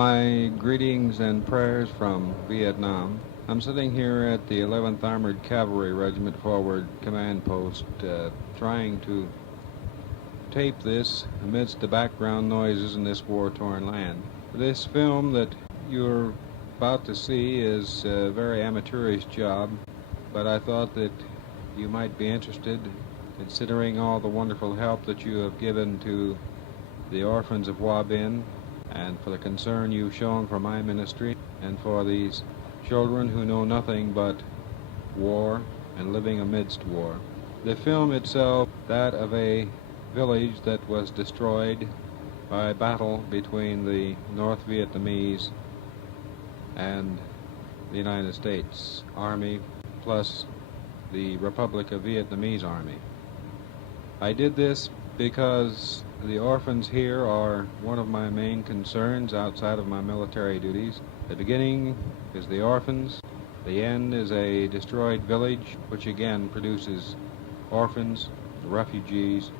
My greetings and prayers from Vietnam. I'm sitting here at the 11th Armored Cavalry Regiment Forward Command Post, trying to tape this amidst the background noises in this war-torn land. This film that you're about to see is a very amateurish job, but I thought that you might be interested, considering all the wonderful help that you have given to the orphans of Wabin, and for the concern you've shown for my ministry, and for these children who know nothing but war and living amidst war. The film itself, that of a village that was destroyed by battle between the North Vietnamese and the United States Army, plus the Republic of Vietnamese Army. I did this because the orphans here are one of my main concerns outside of my military duties. The beginning is the orphans. The end is a destroyed village, which again produces orphans, refugees,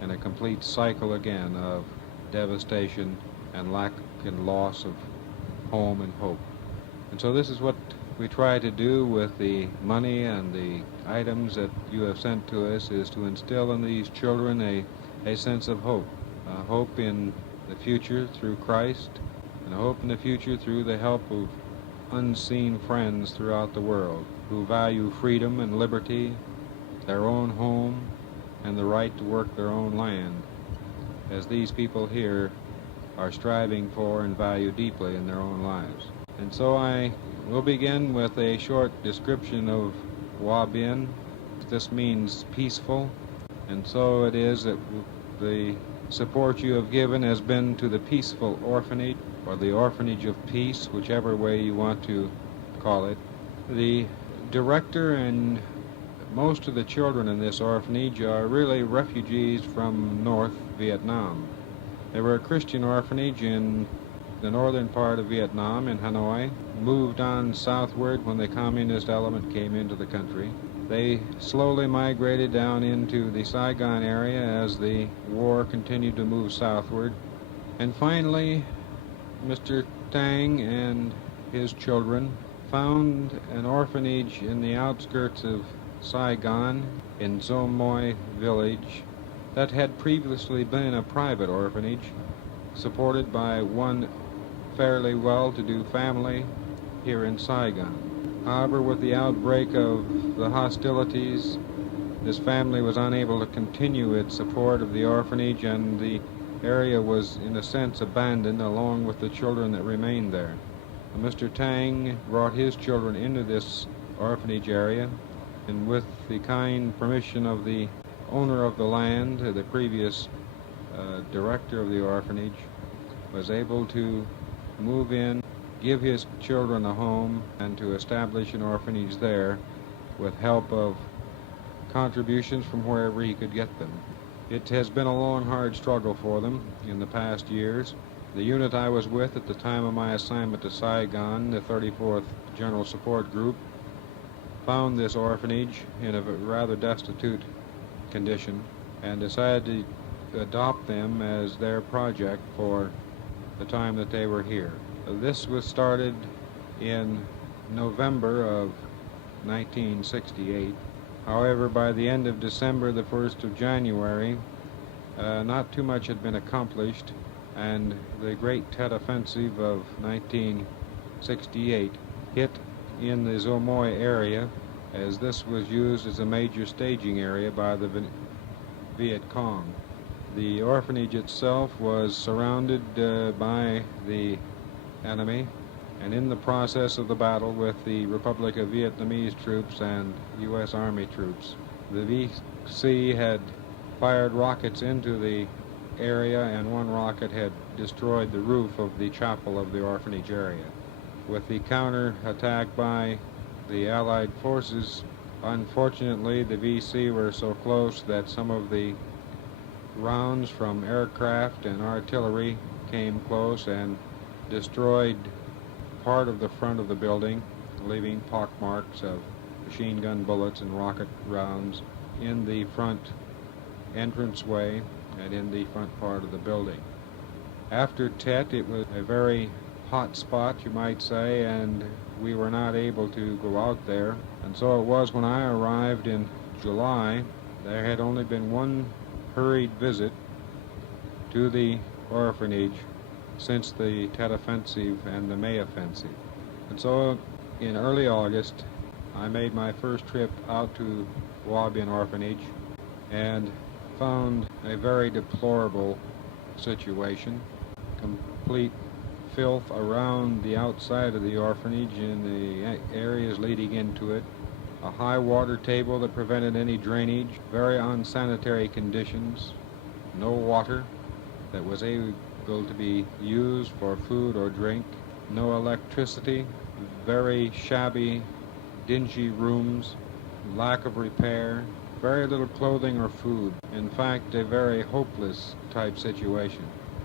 and a complete cycle again of devastation and lack and loss of home and hope. And so this is what we try to do with the money and the items that you have sent to us, is to instill in these children a sense of hope. Hope in the future through Christ, and hope in the future through the help of unseen friends throughout the world who value freedom and liberty, their own home, and the right to work their own land, as these people here are striving for and value deeply in their own lives. And so I will begin with a short description of Wabin. This means peaceful, and so it is that the support you have given has been to the Peaceful Orphanage, or the Orphanage of Peace, whichever way you want to call it. The director and most of the children in this orphanage are really refugees from North Vietnam. They were a Christian orphanage in the northern part of Vietnam, in Hanoi, moved on southward when the communist element came into the country. They slowly migrated down into the Saigon area as the war continued to move southward. And finally, Mr. Tang and his children found an orphanage in the outskirts of Saigon, in Zo Moi village, that had previously been a private orphanage supported by one fairly well-to-do family here in Saigon. However, with the outbreak of the hostilities, this family was unable to continue its support of the orphanage, and the area was in a sense abandoned along with the children that remained there. Mr. Tang brought his children into this orphanage area, and with the kind permission of the owner of the land, the previous director of the orphanage, was able to move in, give his children a home, and to establish an orphanage there with help of contributions from wherever he could get them. It has been a long, hard struggle for them in the past years. The unit I was with at the time of my assignment to Saigon, the 34th General Support Group, found this orphanage in a rather destitute condition and decided to adopt them as their project for the time that they were here. This was started in November of 1968. However, by the end of December, the 1st of January, not too much had been accomplished, and the Great Tet Offensive of 1968 hit in the Zo Moi area, as this was used as a major staging area by the Viet Cong. The orphanage itself was surrounded by the enemy, and in the process of the battle with the Republic of Vietnamese troops and U.S. Army troops, the VC had fired rockets into the area, and one rocket had destroyed the roof of the chapel of the orphanage area. With the counter-attack by the Allied forces, unfortunately the VC were so close that some of the rounds from aircraft and artillery came close and destroyed part of the front of the building, leaving pockmarks of machine gun bullets and rocket rounds in the front entranceway and in the front part of the building. After Tet, it was a very hot spot, you might say, and we were not able to go out there. And so it was when I arrived in July, there had only been one hurried visit to the orphanage since the Tet Offensive and the May Offensive. And so in early August, I made my first trip out to Wabin Orphanage and found a very deplorable situation. Complete filth around the outside of the orphanage and the areas leading into it. A high water table that prevented any drainage. Very unsanitary conditions. No water that was able to be used for food or drink. No electricity. Very shabby, dingy rooms. Lack of repair. Very little clothing or food. In fact, a very hopeless type situation.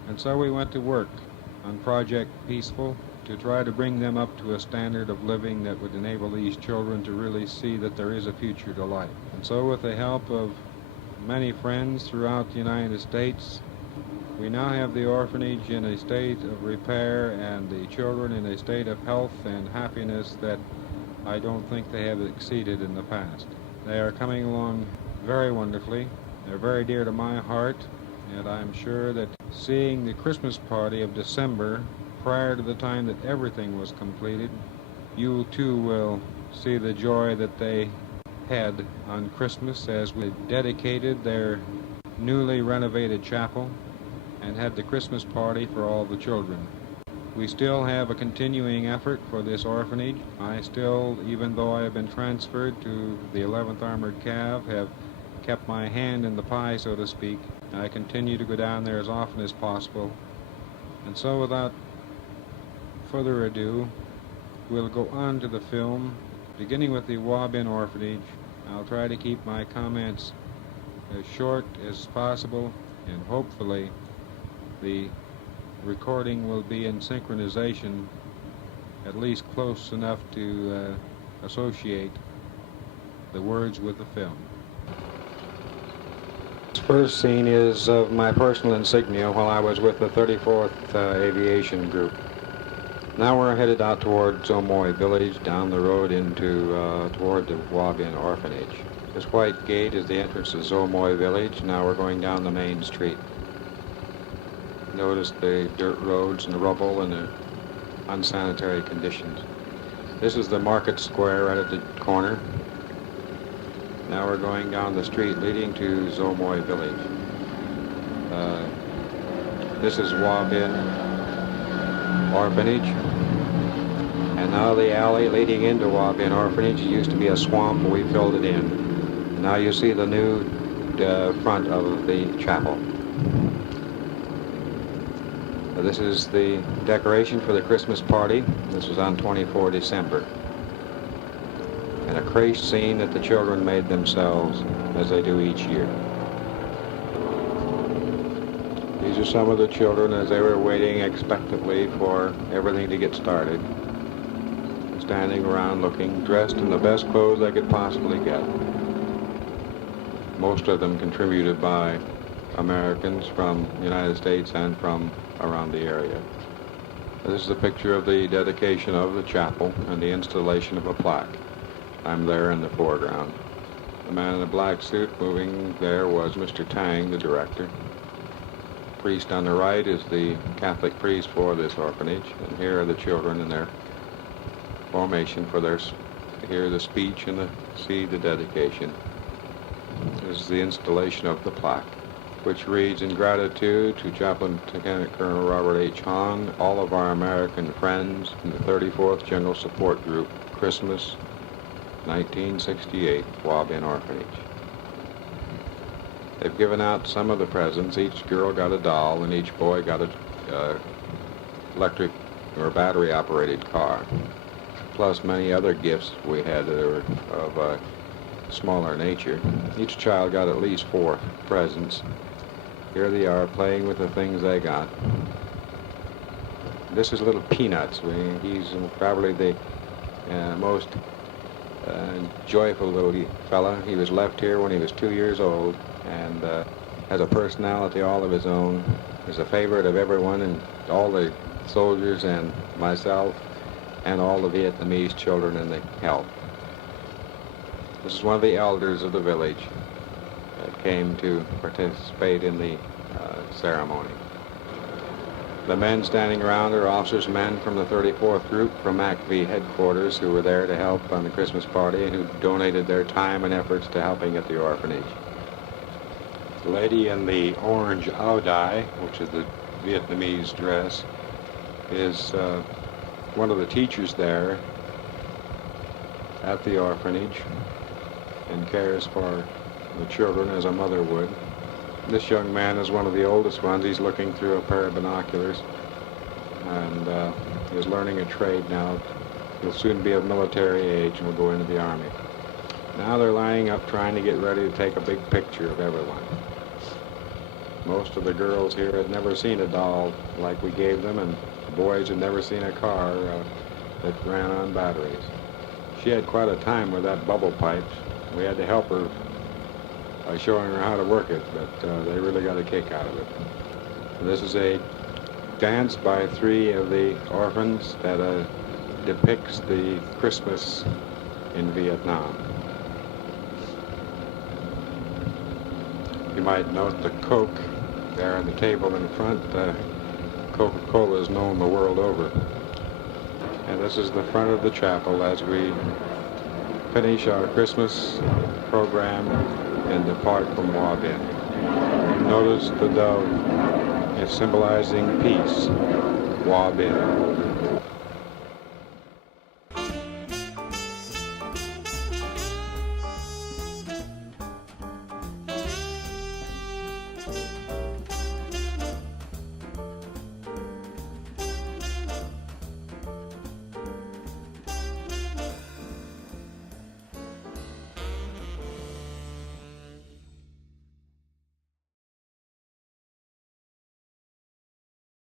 And so we went to work on Project Peaceful to try to bring them up to a standard of living that would enable these children to really see that there is a future to life. And so with the help of many friends throughout the United States, we now have the orphanage in a state of repair and the children in a state of health and happiness that I don't think they have exceeded in the past. They are coming along very wonderfully. They're very dear to my heart, and I'm sure that seeing the Christmas party of December prior to the time that everything was completed, you too will see the joy that they had on Christmas as we dedicated their newly renovated chapel and had the Christmas party for all the children. We still have a continuing effort for this orphanage. I still, even though I have been transferred to the 11th Armored Cav, have kept my hand in the pie, so to speak. I continue to go down there as often as possible. And so without further ado, we'll go on to the film, beginning with the Wabin Orphanage. I'll try to keep my comments as short as possible, and hopefully the recording will be in synchronization, at least close enough to associate the words with the film. This first scene is of my personal insignia while I was with the 34th Aviation Group. Now we're headed out toward Zomoy Village, down the road into toward the Wabin Orphanage. This white gate is the entrance to Zomoy Village. Now we're going down the main street. Notice the dirt roads and the rubble and the unsanitary conditions. This is the market square right at the corner. Now we're going down the street leading to Zomoy Village. This is Wabin Orphanage. And now the alley leading into Wabin Orphanage. It used to be a swamp, but we filled it in. And now you see the new front of the chapel. This is the decoration for the Christmas party. This was on 24 December. And a creche scene that the children made themselves, as they do each year. These are some of the children as they were waiting expectantly for everything to get started. Standing around looking, dressed in the best clothes they could possibly get. Most of them contributed by Americans from the United States and from around the area. This is a picture of the dedication of the chapel and the installation of a plaque. I'm there in the foreground. The man in the black suit moving there was Mr. Tang, the director. The priest on the right is the Catholic priest for this orphanage, and here are the children in their formation for to hear the speech and see the dedication. This is the installation of the plaque, which reads, "In gratitude to Chaplain Lieutenant Colonel Robert H. Hahn, all of our American friends in the 34th General Support Group, Christmas 1968, Wabin Orphanage." They've given out some of the presents. Each girl got a doll, and each boy got a electric or battery-operated car, plus many other gifts we had that were of a smaller nature. Each child got at least 4 presents. Here they are playing with the things they got. This is little Peanuts. He's probably the most joyful little fella. He was left here when he was 2 years old and has a personality all of his own. is a favorite of everyone, and all the soldiers and myself and all the Vietnamese children in the help. This is one of the elders of the village that came to participate in the ceremony. The men standing around are officers' men from the 34th Group from MACV headquarters who were there to help on the Christmas party and who donated their time and efforts to helping at the orphanage. The lady in the orange ao dai, which is the Vietnamese dress, is one of the teachers there at the orphanage and cares for the children as a mother would. This young man is one of the oldest ones. He's looking through a pair of binoculars and is learning a trade now. He'll soon be of military age and will go into the Army. Now they're lining up trying to get ready to take a big picture of everyone. Most of the girls here had never seen a doll like we gave them, and the boys had never seen a car that ran on batteries. She had quite a time with that bubble pipe. We had to help her by showing her how to work it, but they really got a kick out of it. This is a dance by 3 of the orphans that depicts the Christmas in Vietnam. You might note the Coke there on the table in front. Coca-Cola is known the world over. And this is the front of the chapel as we finish our Christmas program and depart from Wabin. Notice the dove is symbolizing peace, Wabin.